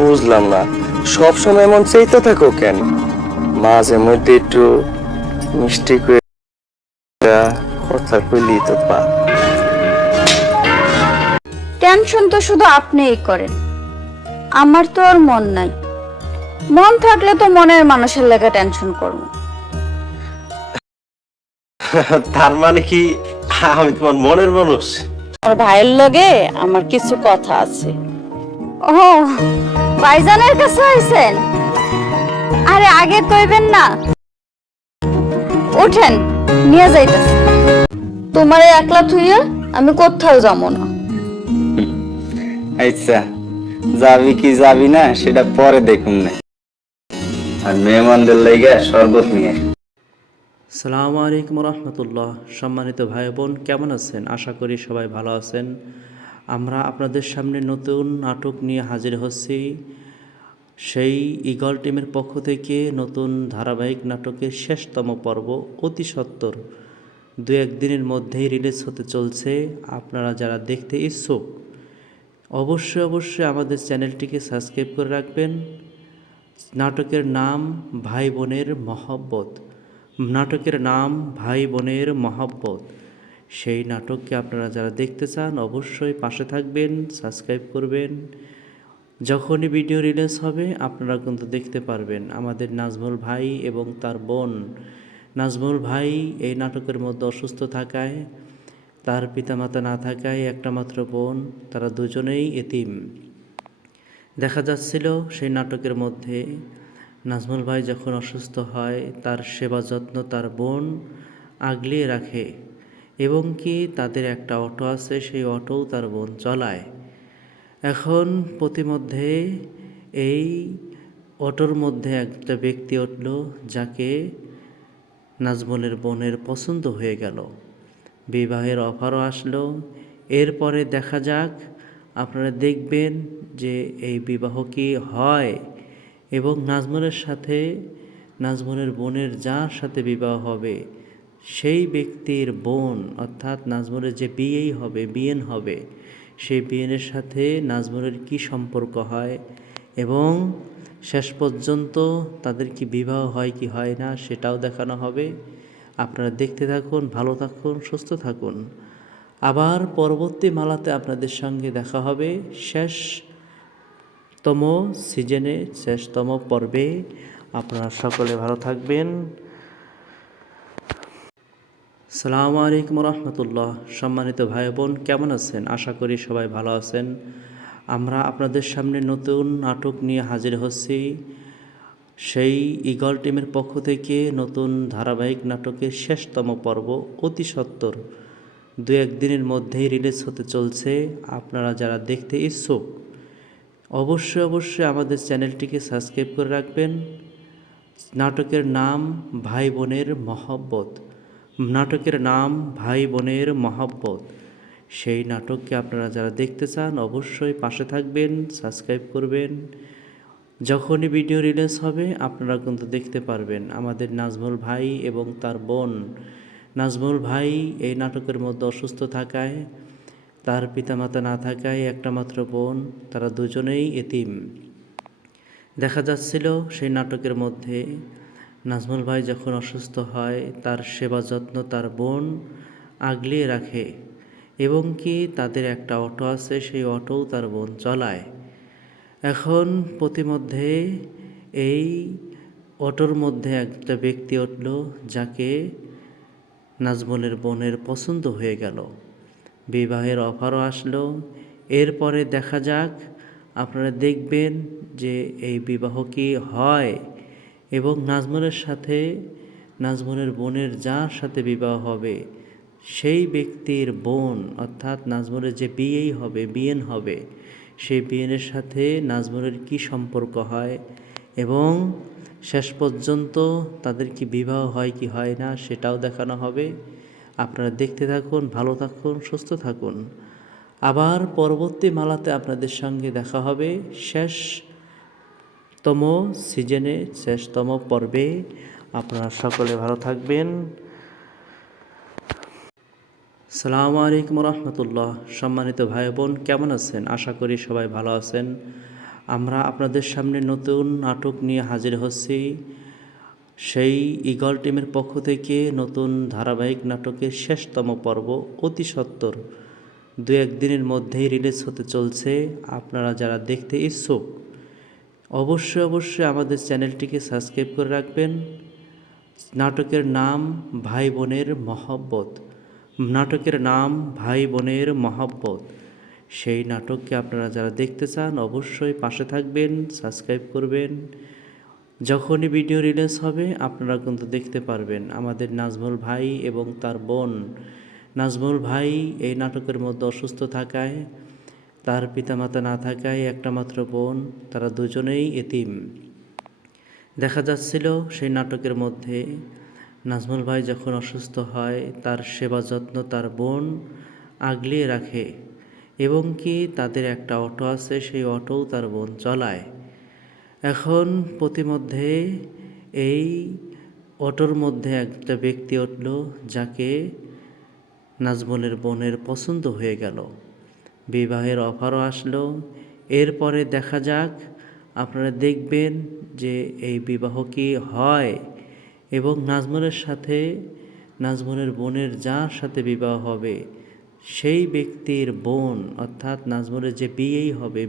বুঝলাম না, সবসময় এমন চাইতে থাকো কেন? মাঝে মধ্যে একটু মিষ্টি করে কথা কইলি তো পা। টেনশন তো শুধু আপনিই করেন, আমার তো আর মন নাই। মন থাকলে তো মনের মানুষের লেগে টেনশন করব। তার মানে কি আমি তোমার মনের মানুষ? আর ভাইয়ের লগে আমার কিছু কথা আছে। ও, ভাইজানের কাছে আইছেন? আরে আগে কইবেন না। ওঠেন, নিয়ে যাইতেছি। তোমারে একলা থুইয়া আমি কোথাও যাবো না। আচ্ছা, যাবি কি যাবি না সেটা পরে দেখুন না। আর মেহমানদের লাইগা শরবত নিয়ে আসসালামু আলাইকুম রহমতুল্লাহ। সম্মানিত ভাই বোন, কেমন আছেন? আশা করি সবাই ভালো আছেন। আমরা আপনাদের সামনে নতুন নাটক নিয়ে হাজির হচ্ছি। সেই ঈগল টিমের পক্ষ থেকে নতুন ধারাবাহিক নাটকের শেষতম পর্ব অতি সত্বর দু একদিনের মধ্যেই রিলিজ হতে চলছে। আপনারা যারা দেখতে ইচ্ছুক অবশ্যই আমাদের চ্যানেলটিকে সাবস্ক্রাইব করে রাখবেন। নাটকের নাম ভাই বোনের মহব্বত। নাটকের নাম ভাই বোনের মহব্বত। সেই নাটককে আপনারা যারা দেখতে চান অবশ্যই পাশে থাকবেন, সাবস্ক্রাইব করবেন। যখনই ভিডিও রিলিজ হবে আপনারা কিন্তু দেখতে পারবেন। আমাদের নাজমুল ভাই এবং তার বোন, নাজমুল ভাই এই নাটকের মধ্যে অসুস্থ থাকায়, তার পিতামাতা না থাকায় একটা মাত্র বোন, তারা দুজনেই এতিম। দেখা যাচ্ছিল সেই নাটকের মধ্যে নাজমুল ভাই যখন অসুস্থ হয় তার সেবা যত্ন তার বোন আগলিয়ে রাখে, এবং কি তাদের একটা অটো আছে, সেই অটোও তার বোন চলায়। এখন প্রতিমধ্যে এই অটোর মধ্যে একটা ব্যক্তি উঠল যাকে নাজমুলের বোনের পছন্দ হয়ে গেল। বিবাহের অফারও আসলো। এরপরে দেখা যাক, আপনারা দেখবেন যে এই বিবাহ কি হয়, এবং নাজমুলের সাথে নাজমুলের বোনের যার সাথে বিবাহ হবে সেই ব্যক্তির বোন, অর্থাৎ নাজমুলের যে বিয়েন হবে, সেই বিয়েনের সাথে নাজমুলের কি সম্পর্ক হয়, এবং শেষ পর্যন্ত তাদের কি বিবাহ হয় কি হয় না সেটাও দেখানো হবে। আপনারা দেখতে থাকুন, ভালো থাকুন, সুস্থ থাকুন। আবার পরবর্তী মালাতে আপনাদের সঙ্গে দেখা হবে শেষতম সিজনে, শেষতম পর্বে। আপনারা সকলে ভালো থাকবেন। আসসালামু আলাইকুম রহমতুল্লাহ। সম্মানিত ভাই বোন, কেমন আছেন? আশা করি সবাই ভালো আছেন। আমরা আপনাদের সামনে নতুন নাটক নিয়ে হাজির হচ্ছি। সেই ঈগল টিমের পক্ষ থেকে নতুন ধারাবাহিক নাটকের শেষতম পর্ব অতি সত্বর দু একদিনের মধ্যেই রিলিজ হতে চলছে। আপনারা যারা দেখতে ইচ্ছুক অবশ্যই আমাদের চ্যানেলটিকে সাবস্ক্রাইব করে রাখবেন। নাটকের নাম ভাই বোনের মহব্বত। নাটকের নাম ভাই বোনের মহব্বত। সেই নাটককে আপনারা যারা দেখতে চান অবশ্যই পাশে থাকবেন, সাবস্ক্রাইব করবেন। যখনই ভিডিও রিলিজ হবে আপনারা কিন্তু দেখতে পারবেন। আমাদের নাজমুল ভাই এবং তার বোন, নাজমুল ভাই এই নাটকের মধ্যে অসুস্থ থাকায়, তার পিতামাতা না থাকায় একটা মাত্র বোন, তারা দুজনেই এতিম। দেখা যাচ্ছিল সেই নাটকের মধ্যে নাজমুল ভাই যখন অসুস্থ হয় তার সেবা যত্ন তার বোন আগলিয়ে রাখে, এবং কি তাদের একটা অটো আছে, সেই অটোও তার বোন চলায়। এখন প্রতিমধ্যে এই অটোর মধ্যে একটা ব্যক্তি উঠল যাকে নাজমুলের বোনের পছন্দ হয়ে গেল। বিবাহের অফারও আসলো। এরপরে দেখা যাক, আপনারা দেখবেন যে এই বিবাহ কি হয়, এবং নাজমুলের সাথে নাজমুলের বোনের যার সাথে বিবাহ হবে সেই ব্যক্তির বোন, অর্থাৎ নাজমুলের যে বিয়েন হবে, সেই বিয়েনের সাথে নাজমুলের কি সম্পর্ক হয়, এবং শেষ পর্যন্ত তাদের কি বিবাহ হয় কি হয় না সেটাও দেখানো হবে। আপনারা দেখতে থাকুন, ভালো থাকুন, সুস্থ থাকুন। আবার পরবর্তী মালাতে আপনাদের সঙ্গে দেখা হবে শেষতম সিজনে, শেষতম পর্বে। আপনারা সকলে ভালো থাকবেন। আসসালামু আলাইকুম রহমতুল্লাহ। সম্মানিত ভাই বোন, কেমন আছেন? আশা করি সবাই ভালো আছেন। আমরা আপনাদের সামনে নতুন নাটক নিয়ে হাজির হচ্ছি। সেই ঈগল টিমের পক্ষ থেকে নতুন ধারাবাহিক নাটকের শেষতম পর্ব অতি সত্বর 2-1 দিনের মধ্যেই রিলিজ হতে চলছে। আপনারা যারা দেখতে ইচ্ছুক অবশ্যই আমাদের চ্যানেলটিকে সাবস্ক্রাইব করে রাখবেন। নাটকের নাম ভাই বোনের মহব্বত। নাটকের নাম ভাই বোনের মহব্বত। সেই নাটককে আপনারা যারা দেখতে চান অবশ্যই পাশে থাকবেন, সাবস্ক্রাইব করবেন। যখনই ভিডিও রিলিজ হবে আপনারা কিন্তু দেখতে পারবেন। আমাদের নাজমুল ভাই এবং তার বোন, নাজমুল ভাই এই নাটকের মধ্যে অসুস্থ থাকায়, তার পিতামাতা না থাকায় একটা মাত্র বোন, তারা দুজনেই এতিম। দেখা যাচ্ছিল সেই নাটকের মধ্যে নাজমুল ভাই যখন অসুস্থ হয় তার সেবা যত্ন তার বোন আগলিয়ে রাখে এবং কি তাদের একটা অটো আছে, সেই অটোও তার বোন চলায়। এখন প্রতিমধ্যে এই অটোর মধ্যে একটা ব্যক্তি উঠল যাকে নাজমুলের বোনের পছন্দ হয়ে গেল, বিবাহের অফারও আসলো। এরপরে দেখা যাক, আপনারা দেখবেন যে এই বিবাহ কি হয় এবং নাজমুলের সাথে নাজমুলের বোনের যার সাথে বিবাহ হবে সেই ব্যক্তির বোন, অর্থাৎ নাজমুলের যে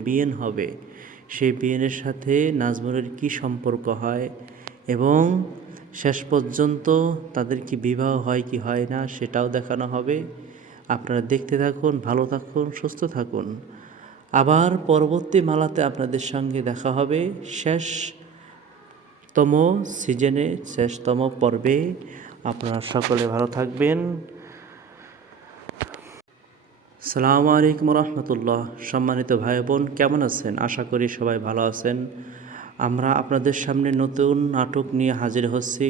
বিয়েন হবে সেই বিয়েনের সাথে নাজমুলের কি সম্পর্ক হয় এবং শেষ পর্যন্ত তাদের কি বিবাহ হয় কি হয় না সেটাও দেখানো হবে। আপনারা দেখতে থাকুন, ভালো থাকুন, সুস্থ থাকুন। আবার পরবর্তী মালাতে আপনাদের সঙ্গে দেখা হবে শেষতম সিজনে, শেষতম পর্বে। আপনারা সকলে ভালো থাকবেন। আসসালামু আলাইকুম রহমতুল্লাহ। সম্মানিত ভাই বোন, কেমন আছেন? আশা করি সবাই ভালো আছেন। আমরা আপনাদের সামনে নতুন নাটক নিয়ে হাজির হচ্ছি।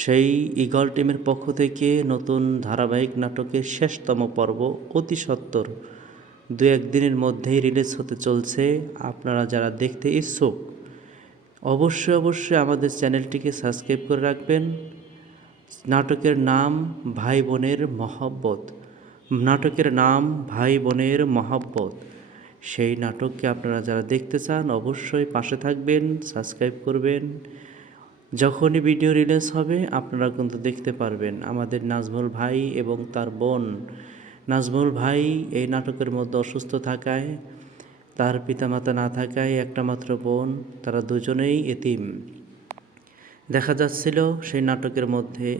সেই ঈগল টিমের পক্ষ থেকে নতুন ধারাবাহিক নাটকের শেষতম পর্ব অতি সত্বর 2-1 দিনের মধ্যেই রিলিজ হতে চলছে। আপনারা যারা দেখতে ইচ্ছুক অবশ্যই আমাদের চ্যানেলটিকে সাবস্ক্রাইব করে রাখবেন। নাটকের নাম ভাই বোনের মহব্বত। নাটকের নাম ভাই বোনের মহব্বত। সেই নাটককে আপনারা যারা দেখতে চান অবশ্যই পাশে থাকবেন, সাবস্ক্রাইব করবেন। যখনই ভিডিও রিলিজ হবে আপনারা কিন্তু দেখতে পারবেন। আমাদের নাজমুল ভাই এবং তার বোন, নাজমুল ভাই এই নাটকের মধ্যে অসুস্থ থাকায়, তার পিতামাতা না থাকায় একটা মাত্র বোন, তারা দুজনেই এতিম। দেখা যাচ্ছিল সেই নাটকের মধ্যে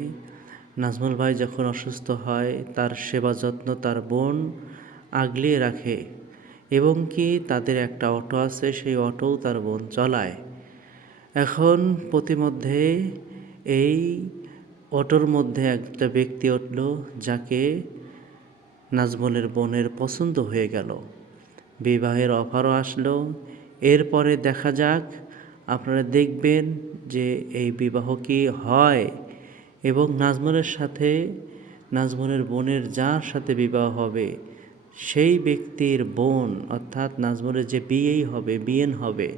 নাজমুল ভাই যখন অসুস্থ হয় তার সেবা যত্ন তার বোন আগলিয়ে রাখে এবং কি তাদের একটা অটো আছে, সেই অটোও তার বোন চলায়। এখন প্রতিমধ্যে এই অটোর মধ্যে একটা ব্যক্তি উঠল যাকে নাজমুলের বোনের পছন্দ হয়ে গেল, বিবাহের অফারও আসলো। এরপরে দেখা যাক, আপনারা দেখবেন যে এই বিবাহ কি হয় এবং নাজমুলের সাথে নাজমুলের বোনের যার সাথে বিবাহ হবে সেই ব্যক্তির বোন, অর্থাৎ নাজমুলের যে বিয়েন হবে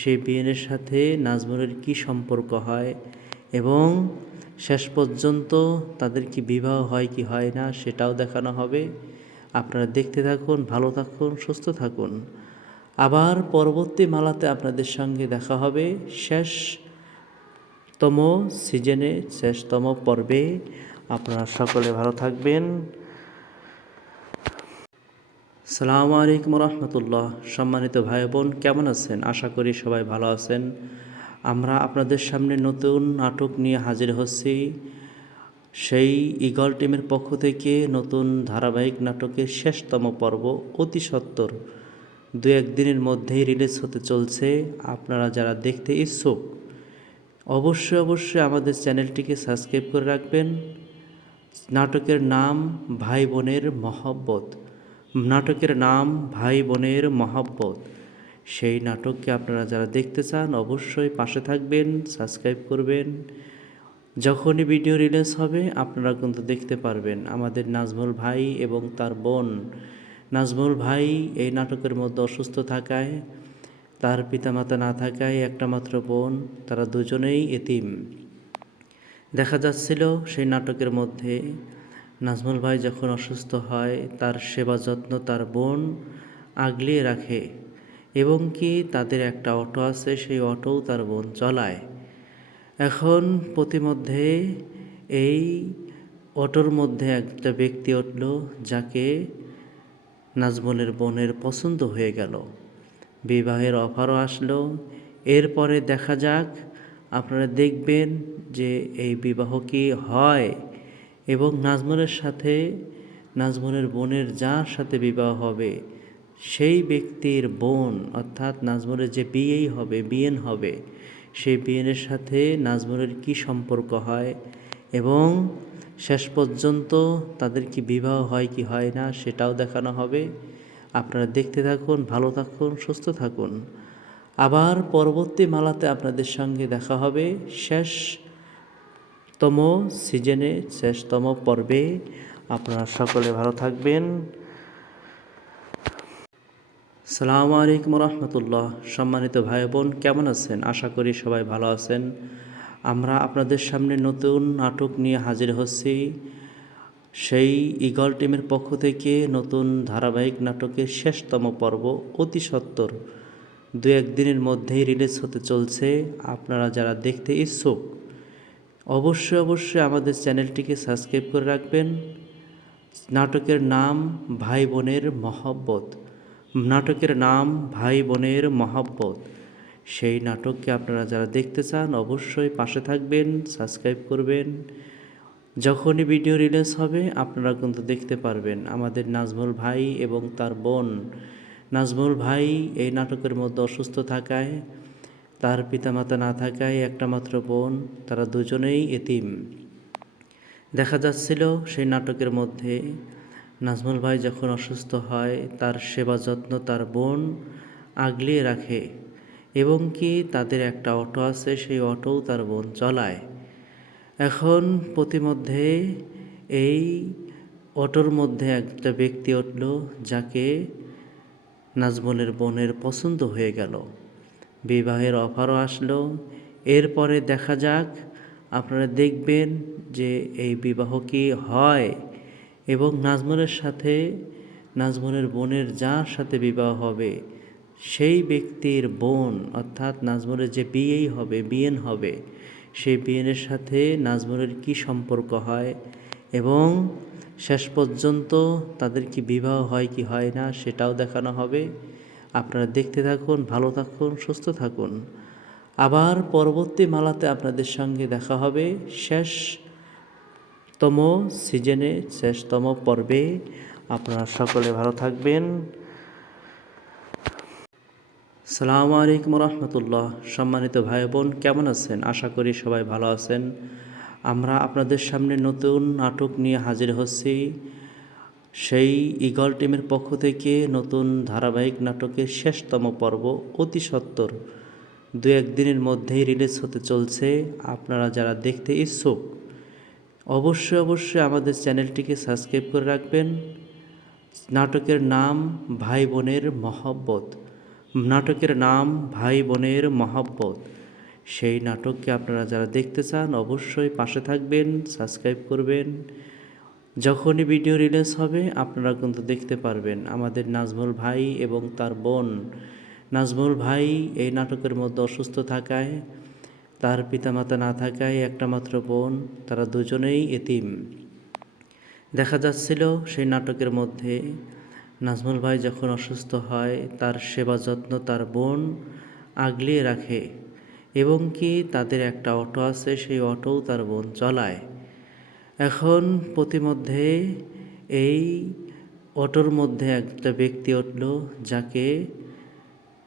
সেই বিয়েনের সাথে নাজমুলের কি সম্পর্ক হয় এবং শেষ পর্যন্ত তাদের কি বিবাহ হয় কি হয় না সেটাও দেখানো হবে। আপনারা দেখতে থাকুন, ভালো থাকুন, সুস্থ থাকুন। আবার পরবর্তী মালাতে আপনাদের সঙ্গে দেখা হবে শেষতম সিজনে, শেষতম পর্বে। আপনারা সকলে ভালো থাকবেন। আসসালামু আলাইকুম রহমতুল্লাহ। সম্মানিত ভাই বোন, কেমন আছেন? আশা করি সবাই ভালো আছেন। আমরা আপনাদের সামনে নতুন নাটক নিয়ে হাজির হচ্ছি। সেই ঈগল টিমের পক্ষ থেকে নতুন ধারাবাহিক নাটকের শেষতম পর্ব অতি সত্বর 2-1 দিনের মধ্যেই রিলিজ হতে চলছে। আপনারা যারা দেখতে ইচ্ছুক অবশ্যই আমাদের চ্যানেলটিকে সাবস্ক্রাইব করে রাখবেন। নাটকের নাম ভাই বোনের মহব্বত। নাটকের নাম ভাই বোনের মহব্বত। সেই নাটককে আপনারা যারা দেখতে চান অবশ্যই পাশে থাকবেন, সাবস্ক্রাইব করবেন। যখনই ভিডিও রিলিজ হবে আপনারা কিন্তু দেখতে পারবেন। আমাদের নাজমুল ভাই এবং তার বোন, নাজমুল ভাই এই নাটকের মধ্যে অসুস্থ থাকায়, তার পিতামাতা না থাকায় একটা মাত্র বোন, তারা দুজনেই এতিম। দেখা যাচ্ছিল সেই নাটকের মধ্যে নাজমুল ভাই যখন অসুস্থ হয় তার সেবা যত্ন তার বোন আগলিয়ে রাখে এবং কি তাদের একটা অটো আছে, সেই অটোও তার বোন চলায়। এখন প্রতিমধ্যে এই অটোর মধ্যে একটা ব্যক্তি উঠল, যাকে নাজমুলের বোনের পছন্দ হয়ে গেল। বিবাহের অফারও আসলো। এরপরে দেখা যাক, আপনারা দেখবেন যে এই বিবাহ কি হয় এবং নাজমুলের সাথে নাজমুলের বোনের যার সাথে বিবাহ হবে সেই ব্যক্তির বোন, অর্থাৎ নাজমুলের যে বিয়েই হবে, বিয়েন হবে, সেই বিয়েনের সাথে নাজমুলের কি সম্পর্ক হয় এবং শেষ পর্যন্ত তাদের কি বিবাহ হয় কি হয় না সেটাও দেখানো হবে। আপনারা দেখতে থাকুন, ভালো থাকুন, সুস্থ থাকুন। আবার পরবর্তী মালাতে আপনাদের সঙ্গে দেখা হবে শেষতম সিজনে, শেষতম পর্বে। আপনারা সকলে ভালো থাকবেন। আসসালামু আলাইকুম রহমতুল্লাহ। সম্মানিত ভাই বোন, কেমন আছেন? আশা করি সবাই ভালো আছেন। আমরা আপনাদের সামনে নতুন নাটক নিয়ে হাজির হচ্ছি। সেই ঈগল টিমের পক্ষ থেকে নতুন ধারাবাহিক নাটকের শেষতম পর্ব অতি সত্বর 2-1 দিনের মধ্যেই রিলিজ হতে চলছে। আপনারা যারা দেখতে ইচ্ছুক অবশ্যই আমাদের চ্যানেলটিকে সাবস্ক্রাইব করে রাখবেন। নাটকের নাম ভাই বোনের মহব্বত। নাটকের নাম ভাই বোনের মহব্বত। সেই নাটককে আপনারা যারা দেখতে চান অবশ্যই পাশে থাকবেন, সাবস্ক্রাইব করবেন। যখনই ভিডিও রিলিজ হবে আপনারা কিন্তু দেখতে পারবেন। আমাদের নাজমুল ভাই এবং তার বোন, নাজমুল ভাই এই নাটকের মধ্যে অসুস্থ থাকায়, তার পিতামাতা না থাকায় একটা মাত্র বোন, তারা দুজনেই এতিম। দেখা যাচ্ছিল সেই নাটকের মধ্যে নাজমুল ভাই যখন অসুস্থ হয় তার সেবা যত্ন তার বোন আগলিয়ে রাখে এবং কি তাদের একটা অটো আছে, সেই অটোও তার বোন চলায়। এখন প্রতিমধ্যে এই অটোর মধ্যে একটা ব্যক্তি উঠল, যাকে নাজমুলের বোনের পছন্দ হয়ে গেল। বিবাহের অফারও আসলো। এরপরে দেখা যাক, আপনারা দেখবেন যে এই বিবাহ কি হয় এবং নাজমুলের সাথে নাজমুলের বোনের যার সাথে বিবাহ হবে সেই ব্যক্তির বোন, অর্থাৎ নাজমুলের যে বিয়েই হবে, বিয়েন হবে, সেই বিয়েনের সাথে নাজমুলের কি সম্পর্ক হয় এবং শেষ পর্যন্ত তাদের কি বিবাহ হয় কি হয় না সেটাও দেখানো হবে। আপনারা দেখতে থাকুন, ভালো থাকুন, সুস্থ থাকুন। আবার পরবর্তী মালাতে আপনাদের সঙ্গে দেখা হবে শেষতম সিজনে, শেষতম পর্বে। আপনারা সকলে ভালো থাকবেন। আসসালামু আলাইকুম রহমতুল্লাহ। সম্মানিত ভাই বোন, কেমন আছেন? আশা করি সবাই ভালো আছেন। আমরা আপনাদের সামনে নতুন নাটক নিয়ে হাজির হচ্ছি। সেই ঈগল টিমের পক্ষ থেকে নতুন ধারাবাহিক নাটকের শেষতম পর্ব অতি সত্বর 2-1 দিনের মধ্যেই রিলিজ হতে চলছে। আপনারা যারা দেখতে ইচ্ছুক অবশ্যই আমাদের চ্যানেলটিকে সাবস্ক্রাইব করে রাখবেন। নাটকের নাম ভাই বোনের মহব্বত। নাটকের নাম ভাই বোনের মহব্বত। সেই নাটককে আপনারা যারা দেখতে চান অবশ্যই পাশে থাকবেন, সাবস্ক্রাইব করবেন। যখনই ভিডিও রিলিজ হবে আপনারা কিন্তু দেখতে পারবেন। আমাদের নাজমুল ভাই এবং তার বোন, নাজমুল ভাই এই নাটকের মধ্যে অসুস্থ থাকায়, তার পিতামাতা না থাকায় একটা মাত্র বোন, তারা দুজনেই এতিম। দেখা যাচ্ছিল সেই নাটকের মধ্যে নাজমুল ভাই যখন অসুস্থ হয় তার সেবা যত্ন তার বোন আগলিয়ে রাখে এবং কি তাদের একটা অটো আছে, সেই অটোও তার বোন চলায়। এখন প্রতিমধ্যে এই অটোর মধ্যে একটা ব্যক্তি উঠল, যাকে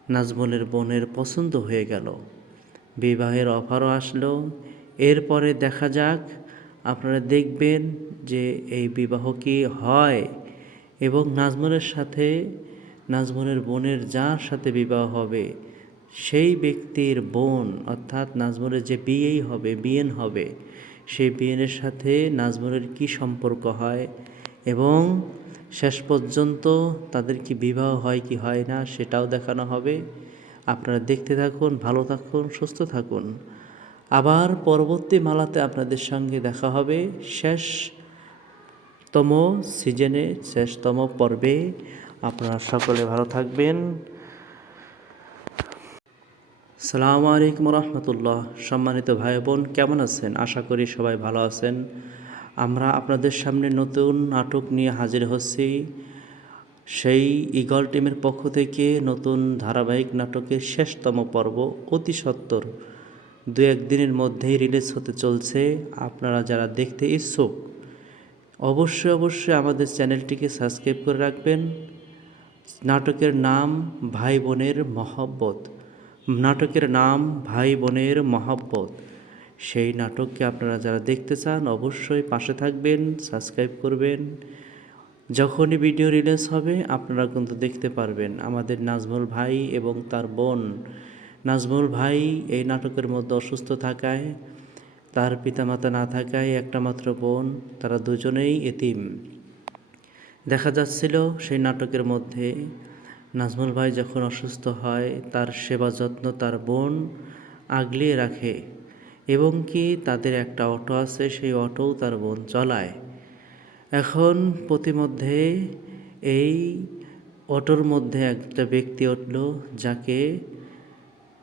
নাজমুলের বোনের পছন্দ হয়ে গেল। বিবাহের অফারও আসলো। এরপরে দেখা যাক, আপনারা দেখবেন যে এই বিবাহ কি হয় এবং নাজমুলের সাথে নাজমুলের বোনের যার সাথে বিবাহ হবে সেই ব্যক্তির বোন, অর্থাৎ নাজমুলের যে বিয়েই হবে, বিয়েন হবে, সেই বিয়েনের সাথে নাজমুলের কি সম্পর্ক হয় এবং শেষ পর্যন্ত তাদের কি বিবাহ হয় কি হয় না সেটাও দেখানো হবে। আপনারা দেখতে থাকুন, ভালো থাকুন, সুস্থ থাকুন। আবার পরবর্তী মালাতে আপনাদের সঙ্গে দেখা হবে শেষতম সিজনে, শেষতম পর্বে। আপনারা সকলে ভালো থাকবেন। সালামু আলাইকুম রহমতুল্লাহ। সম্মানিত ভাই বোন, কেমন আছেন? আশা করি সবাই ভালো আছেন। আমরা আপনাদের সামনে নতুন নাটক নিয়ে হাজির হচ্ছি। সেই ঈগল টিমের পক্ষ থেকে নতুন ধারাবাহিক নাটকের শেষতম পর্ব অতি সত্বর 2-1 দিনের মধ্যেই রিলিজ হতে চলছে। আপনারা যারা দেখতে ইচ্ছুক অবশ্যই আমাদের চ্যানেলটিকে সাবস্ক্রাইব করে রাখবেন। নাটকের নাম ভাই বোনের মহব্বত। নাটকের নাম ভাই বোনের মহব্বত। সেই নাটককে আপনারা যারা দেখতে চান অবশ্যই পাশে থাকবেন, সাবস্ক্রাইব করবেন। যখনই ভিডিও রিলিজ হবে আপনারা কিন্তু দেখতে পারবেন। আমাদের নাজমুল ভাই এবং তার বোন, নাজমুল ভাই এই নাটকের মধ্যে অসুস্থ থাকায়, তার পিতামাতা না থাকায় একটা মাত্র বোন, তারা দুজনেই এতিম। দেখা যাচ্ছিল সেই নাটকের মধ্যে নাজমুল ভাই যখন অসুস্থ হয় তার সেবা যত্ন তার বোন আগলিয়ে রাখে এবং কি তাদের একটা অটো আছে, সেই অটোও তার বোন চলায়। এখন প্রতিমধ্যে এই অটোর মধ্যে একটা ব্যক্তি উঠল যাকে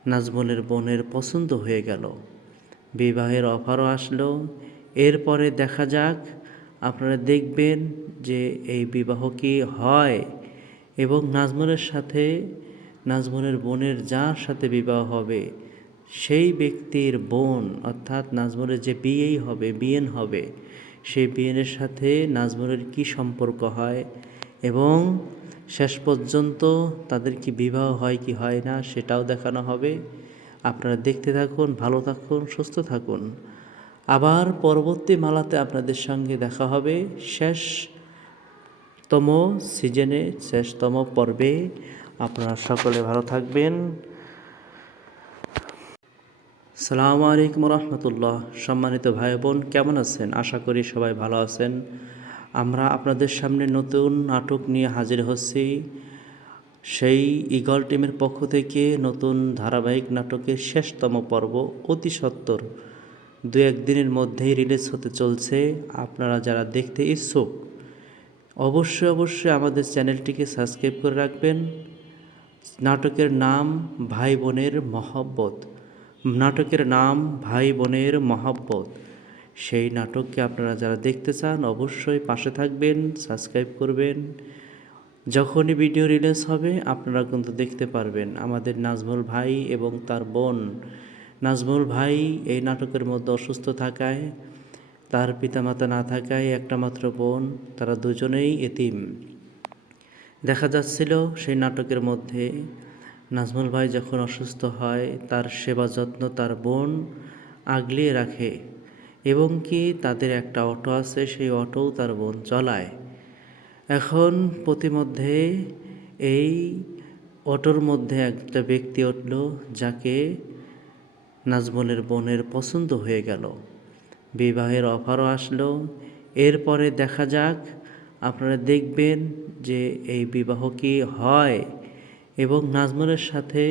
নাজমুলের বোনের পছন্দ হয়ে গেল। বিবাহের অফারও আসলো। এরপরে দেখা যাক, আপনারা দেখবেন যে এই বিবাহ কি হয় এবং নাজমুলের সাথে নাজমুলের বোনের যার সাথে বিবাহ হবে সেই ব্যক্তির বোন, অর্থাৎ নাজমুলের যে বিয়েন হবে সেই বিয়েনের সাথে নাজমুলের কি সম্পর্ক হয় এবং শেষ পর্যন্ত তাদের কি বিবাহ হয় কি হয় না সেটাও দেখানো হবে। আপনারা দেখতে থাকুন, ভালো থাকুন, সুস্থ থাকুন। আবার পরবর্তী মালাতে আপনাদের সঙ্গে দেখা হবে শেষতম সিজনে, শেষতম পর্বে। আপনারা সকলে ভালো থাকবেন। সালামু আলাইকুম রহমতুল্লাহ। সম্মানিত ভাই বোন, কেমন আছেন? আশা করি সবাই ভালো আছেন। আমরা আপনাদের সামনে নতুন নাটক নিয়ে হাজির হচ্ছি। সেই ঈগল টিমের পক্ষ থেকে নতুন ধারাবাহিক নাটকের শেষতম পর্ব অতি সত্বর 2-1 দিনের মধ্যেই রিলিজ হতে চলছে। আপনারা যারা দেখতে ইচ্ছুক অবশ্যই আমাদের চ্যানেলটিকে সাবস্ক্রাইব করে রাখবেন। নাটকের নাম ভাই বোনের মহব্বত। নাটকের নাম ভাই বোনের মহব্বত। সেই নাটককে আপনারা যারা দেখতে চান অবশ্যই পাশে থাকবেন, সাবস্ক্রাইব করবেন। যখনই ভিডিও রিলিজ হবে আপনারা কিন্তু দেখতে পারবেন। আমাদের নাজমুল ভাই এবং তার বোন, নাজমুল ভাই এই নাটকের মধ্যে অসুস্থ থাকায়, তার পিতামাতা না থাকায় একটা মাত্র বোন, তারা দুজনেই এতিম। দেখা যাচ্ছিল সেই নাটকের মধ্যে নাজমুল ভাই যখন অসুস্থ হয় তার সেবা যত্ন তার বোন আগলিয়ে রাখে এবং কি তাদের একটা অটো আছে, সেই অটোও তার বোন চলায়। এখন প্রতিমধ্যে এই অটোর মধ্যে একটা ব্যক্তি উঠল যাকে নাজমুলের বোনের পছন্দ হয়ে গেল। বিবাহের অফারও আসলো। এরপরে দেখা যাক, আপনারা দেখবেন যে এই বিবাহ কি হয় এবং নাজমুলের সাথে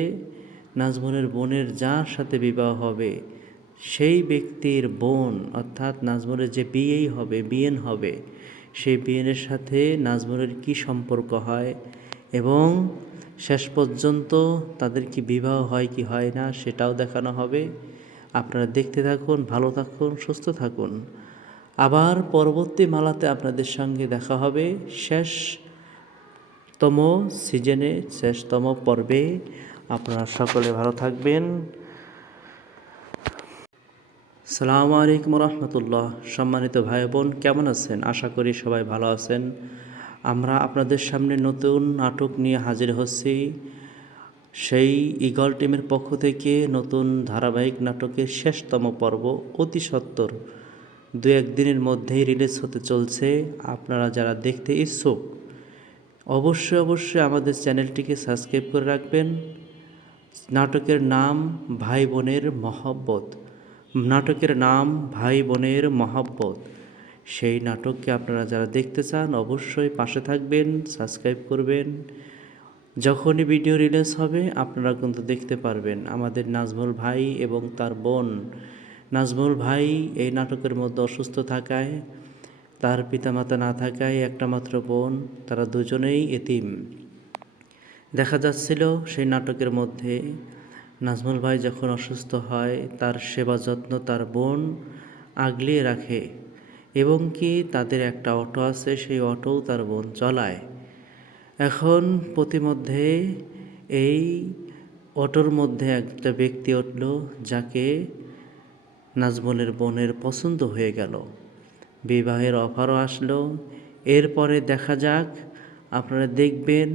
নাজমুলের বোনের যার সাথে বিবাহ হবে সেই ব্যক্তির বোন, অর্থাৎ নাজমুলের যে বিয়েন হবে সেই বিয়েনের সাথে নাজমুলের কি সম্পর্ক হয় এবং শেষ পর্যন্ত তাদের কি বিবাহ হয় কি হয় না সেটাও দেখানো হবে। আপনারা দেখতে থাকুন, ভালো থাকুন, সুস্থ থাকুন। আবার পরবর্তী মালাতে আপনাদের সঙ্গে দেখা হবে শেষতম সিজনে, শেষতম পর্বে। আপনারা সকলে ভালো থাকবেন। সালামু আলাইকুম রহমতুল্লাহ। সম্মানিত ভাই বোন, কেমন আছেন? আশা করি সবাই ভালো আছেন। আমরা আপনাদের সামনে নতুন নাটক নিয়ে হাজির হচ্ছি। সেই ঈগল টিমের পক্ষ থেকে নতুন ধারাবাহিক নাটকের শেষতম পর্ব অতি সত্বর 2-1 দিনের মধ্যেই রিলিজ হতে চলছে। আপনারা যারা দেখতে ইচ্ছুক অবশ্যই আমাদের চ্যানেলটিকে সাবস্ক্রাইব করে রাখবেন। নাটকের নাম ভাই বোনের মহব্বত। নাটকের নাম ভাই বোনের মহব্বত। সেই নাটককে আপনারা যারা দেখতে চান অবশ্যই পাশে থাকবেন, সাবস্ক্রাইব করবেন। যখনই ভিডিও রিলিজ হবে আপনারা কিন্তু দেখতে পারবেন। আমাদের নাজমুল ভাই এবং তার বোন, নাজমুল ভাই এই নাটকের মধ্যে অসুস্থ থাকায়, তার পিতামাতা না থাকায় একটা মাত্র বোন, তারা দুজনেই এতিম। দেখা যাচ্ছিল সেই নাটকের মধ্যে নাজমুল ভাই যখন অসুস্থ হয় তার সেবা যত্ন তার বোন আগলিয়ে রাখে এবং কি তাদের একটা অটো আছে, সেই অটোও তার বোন চলায়। এখন প্রতিমধ্যে এই অটোর মধ্যে একটা ব্যক্তি উঠল যাকে নাজমুলের বোনের পছন্দ হয়ে গেল, বিবাহের অফারও আসলো। এরপরে দেখা যাক, আপনারা দেখবেন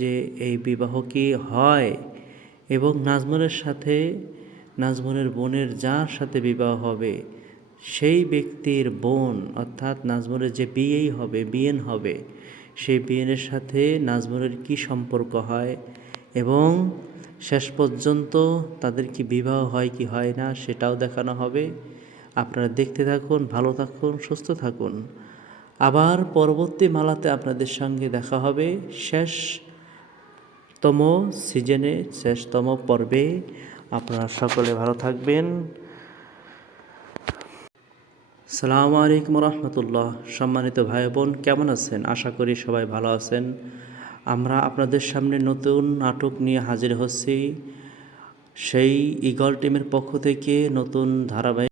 যে এই বিবাহ কি হয় এবং নাজমুলের সাথে নাজমুলের বোনের যার সাথে বিবাহ হবে সেই ব্যক্তির বোন, অর্থাৎ নাজমুলের যে বিয়েই হবে, বিয়েন হবে, সেই বিয়েনের সাথে নাজমুলের কি সম্পর্ক হয় এবং শেষ পর্যন্ত তাদের কি বিবাহ হয় কি হয় না সেটাও দেখানো হবে। আপনারা দেখতে থাকুন, ভালো থাকুন, সুস্থ থাকুন। আবার পরবর্তী মালাতে আপনাদের সঙ্গে দেখা হবে শেষতম সিজনে, শেষতম পর্বে। আপনারা সকলে ভালো থাকবেন। আসসালামু আলাইকুম রহমতুল্লাহ। সম্মানিত ভাই বোন, কেমন আছেন? আশা করি সবাই ভালো আছেন। আমরা আপনাদের সামনে নতুন নাটক নিয়ে হাজির হচ্ছি। সেই ঈগল টিমের পক্ষ থেকে নতুন ধারাবাহিক